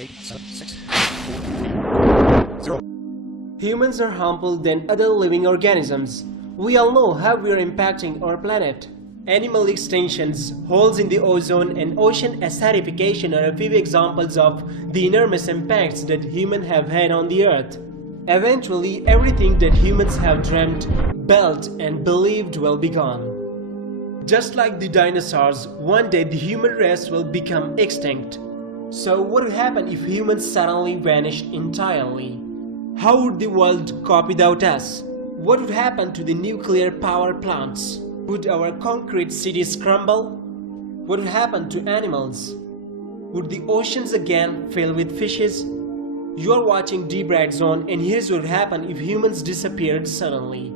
8, 7, 6, 5, 4, 3, 0. Humans are harmful than other living organisms. We all know how we are impacting our planet. Animal extinctions, holes in the ozone, and ocean acidification are a few examples of the enormous impacts that humans have had on the earth. Eventually, everything that humans have dreamt, built, and believed will be gone. Just like the dinosaurs, one day the human race will become extinct. So what would happen if humans suddenly vanished entirely? How would the world cope without us? What would happen to the nuclear power plants? Would our concrete cities crumble? What would happen to animals? Would the oceans again fill with fishes? You are watching Dreamt Zone, and here's what would happen if humans disappeared suddenly.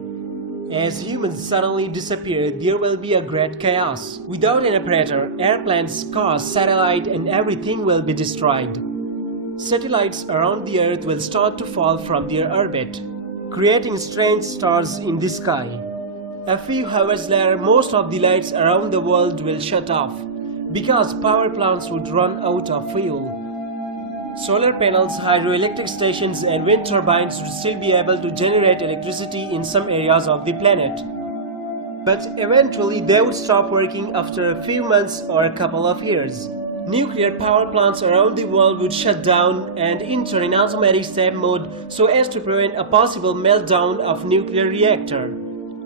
As humans suddenly disappear, there will be a great chaos. Without an operator, airplanes, cars, satellite, and everything will be destroyed. Satellites around the Earth will start to fall from their orbit, creating strange stars in the sky. A few hours later, most of the lights around the world will shut off, because power plants would run out of fuel. Solar panels, hydroelectric stations, and wind turbines would still be able to generate electricity in some areas of the planet. But eventually they would stop working after a few months or a couple of years. Nuclear power plants around the world would shut down and enter in automatic safe mode so as to prevent a possible meltdown of nuclear reactor.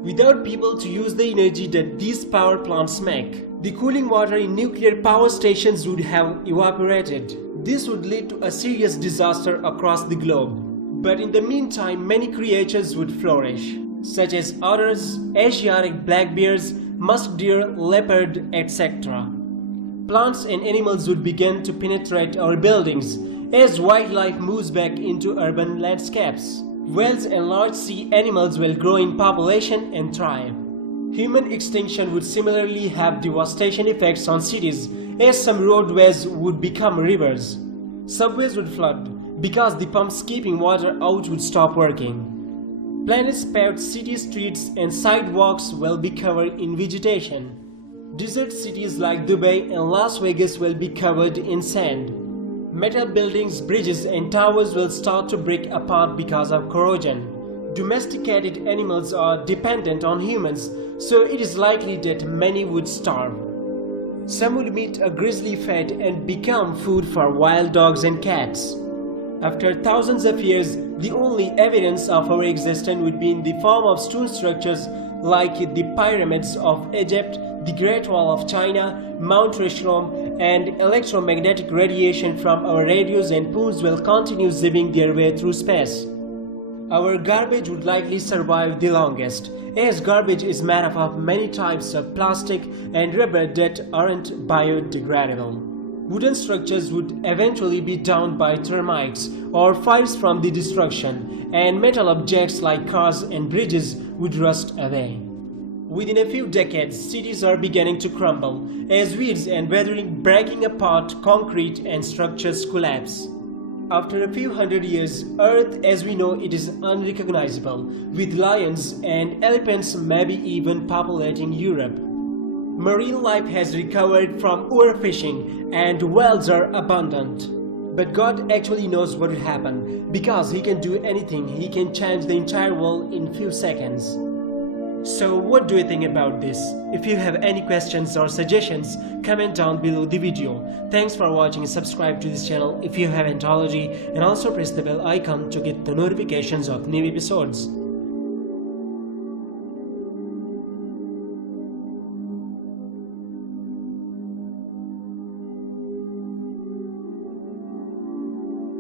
Without people to use the energy that these power plants make, the cooling water in nuclear power stations would have evaporated. This would lead to a serious disaster across the globe. But in the meantime, many creatures would flourish, such as otters, Asiatic black bears, musk deer, leopard, etc. Plants and animals would begin to penetrate our buildings as wildlife moves back into urban landscapes. Whales and large sea animals will grow in population and thrive. Human extinction would similarly have devastation effects on cities, as some roadways would become rivers. Subways would flood because the pumps keeping water out would stop working. Planet-spared city streets and sidewalks will be covered in vegetation. Desert cities like Dubai and Las Vegas will be covered in sand. Metal buildings, bridges, and towers will start to break apart because of corrosion. Domesticated animals are dependent on humans, so it is likely that many would starve. Some would meet a grisly fate and become food for wild dogs and cats. After thousands of years, the only evidence of our existence would be in the form of stone structures like the pyramids of Egypt, the Great Wall of China, Mount Rushmore, and electromagnetic radiation from our radios and phones will continue zipping their way through space. Our garbage would likely survive the longest, as garbage is made up of many types of plastic and rubber that aren't biodegradable. Wooden structures would eventually be downed by termites or fires from the destruction, and metal objects like cars and bridges would rust away. Within a few decades, cities are beginning to crumble as weeds and weathering breaking apart concrete and structures collapse. After a few hundred years, Earth as we know it is unrecognizable, with lions and elephants maybe even populating Europe. Marine life has recovered from overfishing and whales are abundant. But God actually knows what will happen, because He can do anything. He can change the entire world in few seconds. So what do you think about this? If you have any questions or suggestions, comment down below the video. Thanks for watching and subscribe to this channel if you haven't already, and also press the bell icon to get the notifications of new episodes.